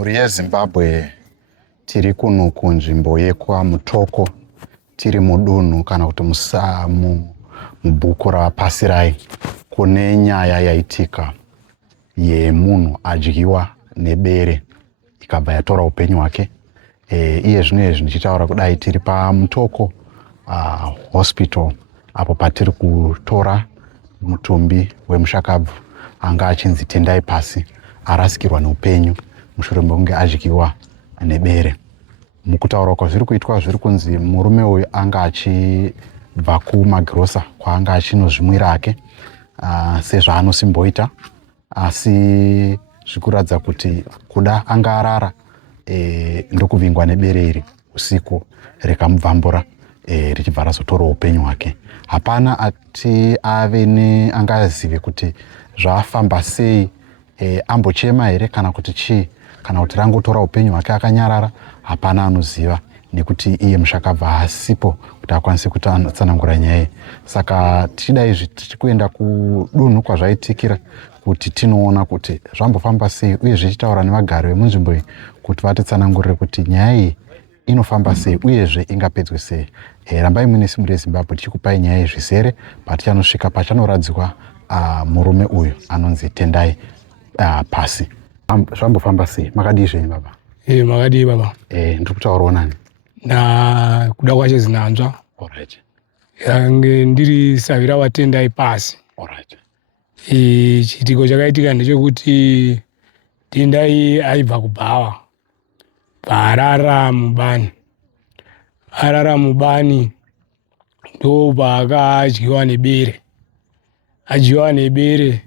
Mhuri yeZimbabwe tiri kuno kunzvimbo yeKwaMutoko, tiri mudunhu kana kuti mubhuku raPasirai, kune nyaya yaitika yemunhu adyiwa nebere ikabva yatora upenyu hwake. Iye zvinoizvi ndichitaura kudai tiri paMutoko hospital, apo patiri kutora mutumbi wemushakabvu anga achinzi Tendai Pasi, arasikirwa neupenyu mushure mekunge adyiwa nebere. Mukutaura kwazviri kuitwa zviri kunzi murume uyu anga achibva kumagirosa kwaanga achinozvimwira hake sezvaanosimboita, asi zvikuratidza kuti kuda anga arara ndokuvingwa nebere iri usiku rikamubvambura richibva razotora upenyu hwake. Hapana ati ave angazive kuti zvafamba sei, ambochema here kana kuti chii, kana kuti rangotora upenyu hwake akanyarara. Hapana anoziva nekuti iye mushakabva haasipo kuti akwanise kutsanangura nyaya. Saka tichida izvi tichikuenda kudunhu kwazvaitikira kuti tinoona kuti zvambofamba sei, uye zvichitaura nevagari vemunzvimbo iyi kuti vatitsanangurire kuti nyaya iyi inofamba sei uyezve ingapedzwe sei. Rambai muine Simba reZimbabwe tichikupai nyaya zvizere patichanosvika pachanoradzikwa murume uyu anonzi Tendai Pasi. Zvambofamba sei? Makadii zvenyu baba? Makadii baba? Ndiri kutaurawo nani? Kuda kwacho Zinanzva. Alright. Yange ndiri Savira waTendai Pasi. Alright. Chitiko chakaitika ndechekuti Tendai aibva kuBhawa, arara mubani ndo paakadyiwa nebere. Adyiwa nebere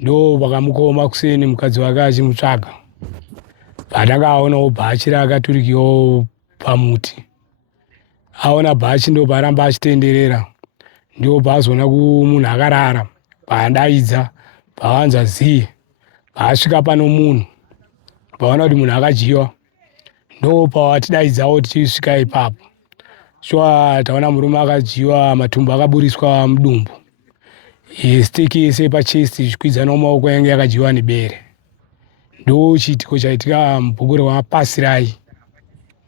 ndo pakamukoma kuseni mukadzi wake achimutsvaga. Patakaonawo bhachi rakaturikiwawo pamuti. Aona bhachi ndo paramba achitenderera, ndo paazoona munhu akarara, paadaidza, pawanza ziye, paasvika pano munhu, paona kuti munhu akadyiwa, ndo pawatidaidzawo tichisvika ipapo. Shuwa taona murume akadyiwa, matumbu akaburiswa mudumbu, stiki yese pachesti ichikwidzana namaoko yange yakadyiwa nebere. Ndo chitiko chaitika mubhuku raPasirai.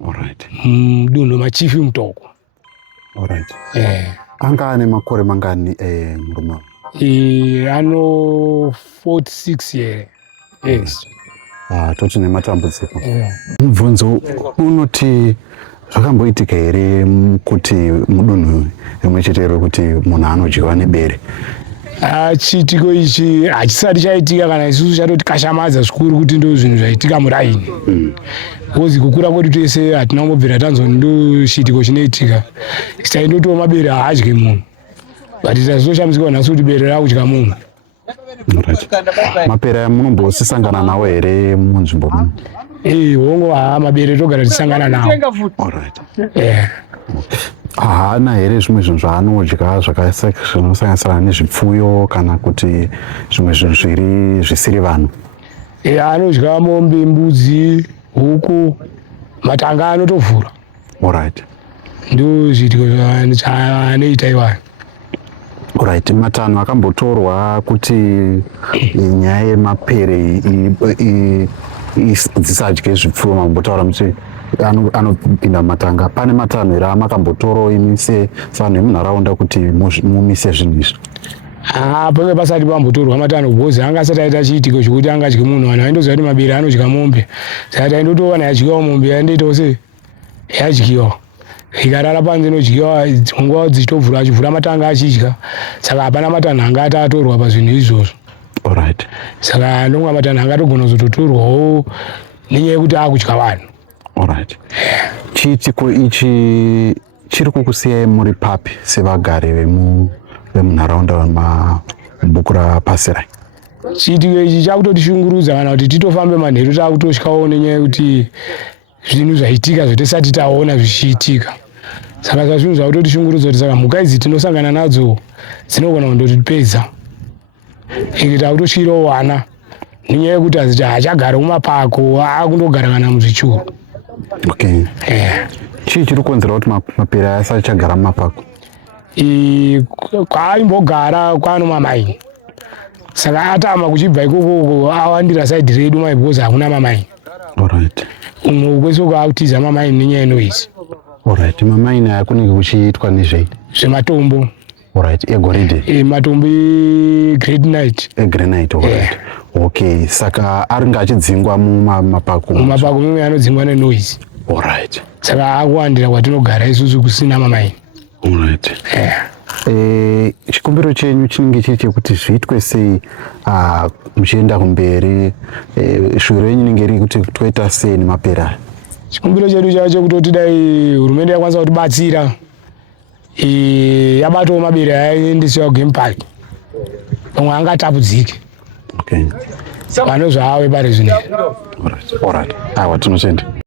Alright. Mudunhu machifi Mutoko. Alright. Anga ane makore mangani murume? Ano 46 here. Yes. Toti nematambudziko. Mubvunzo unoti zvakamboitika here kuti mudunhu rimwe chetero kuti munhu anodyiwa nebere? Chitiko ichi hachisati chaitika kana isusu chatoti kashamadza zvikuru kuti ndo zvinhu zvaitika muraini. Kozi kukura kwedu tese hatina kumbobvira tanzwa ndo chitiko chinoitika. Taindotiwo mabere haadyi munhu, but tazoshambidzwa nhasi kuti bere rakudya munhu. Mapere munombosangana nawo here munzvimbo muno? Hongo mabere togara tisangana nawo. Alright. Haana here zvimwe zvinhu zvaanodya zvinosanganisira nezvipfuyo kana kuti zvimwe zvinhu zvisiri vanhu? Anodya mombe, mbudzi, huku, matanga anotovhura. Alright. Ndo zvitiko zvaanoita iwayo. Alright. Matanho akambotorwa kuti nyaya yemapere dzisadye zvipfuyo, mambotaura muti anopinda matanga. Pane matanho here amakambotorawo imi sevanhu vemunharaunda kuti mumise zvinhu izvi? Pange pasati pambotorwa matanho, bhozi anga asati aita chiitiko chokuti angadye munhu. Vanhu vaindoziva kuti mabere anodya mombe, saka taindotoona yadyiwa mombe yaindoitawo se yadyiwa, ikarara panze inodyiwa, nguva dzichitovhura achivhura matanga achidya. Saka hapana matanho anga atatorwa pazvinhu izvozvo. Alright. Saka ndonga matanho angatogona kuzototorwawo nenyaya yekuti akudya vanhu. Alright. Chiitiko ichi chiri kukusiyai muri papi sevagari vemunharaunda vemubhuku raPasirai? Chiitiko ichi chakutotishungurudza kana kuti titofambe manheru takutosvikawo nenyaya yekuti zvinhu zvaitika zvatisati taona zvichiitika. Saka zvinhu zvakutotishungurudza kuti saka mhuka idzi tinosangana nadzo dzinogona kundotipedza. Takutotyirawo wana nenyaya yekuti haachagara mumapako, akundogara kana muzvichuru. Okay. Chii chiri kukonzera kuti mapere aya asati chagara mumapako? Kwaimbogara kwanomamaini. Saka atama kuchibva ikoko awandira side redu mai because hakuna mamaini. Alright. umwe kwese kwautiza mamaini nenyaya yenoizi. Alright. Mamaini aya kunenge kuchiitwa nezvei? Zvematombo. Alright. Egoridhe. Matombo egranite. Egranite. Alright. Okay. Saka aringa achidzingwa mumapako. Mumapako mimwe anodzingwa nenoizi. Alright. Saka akuwandira kwatinogara isusu kusina mamaini. Alright. Chikumbiro chenyu chinenge chiri chekuti zviitwe sei muchienda kumberi, shuviro yenyu inenge iri kuti toita sei nemapera? Chikumbiro chedu chacho kutoti dai hurumende yakwanisa kutibatsira yabatawo mabere aendeswa kugame park, pamwe angatapudzike. Okay. Vanozvaave pari zvinezvi. Alright. Aiwa, tinotenda.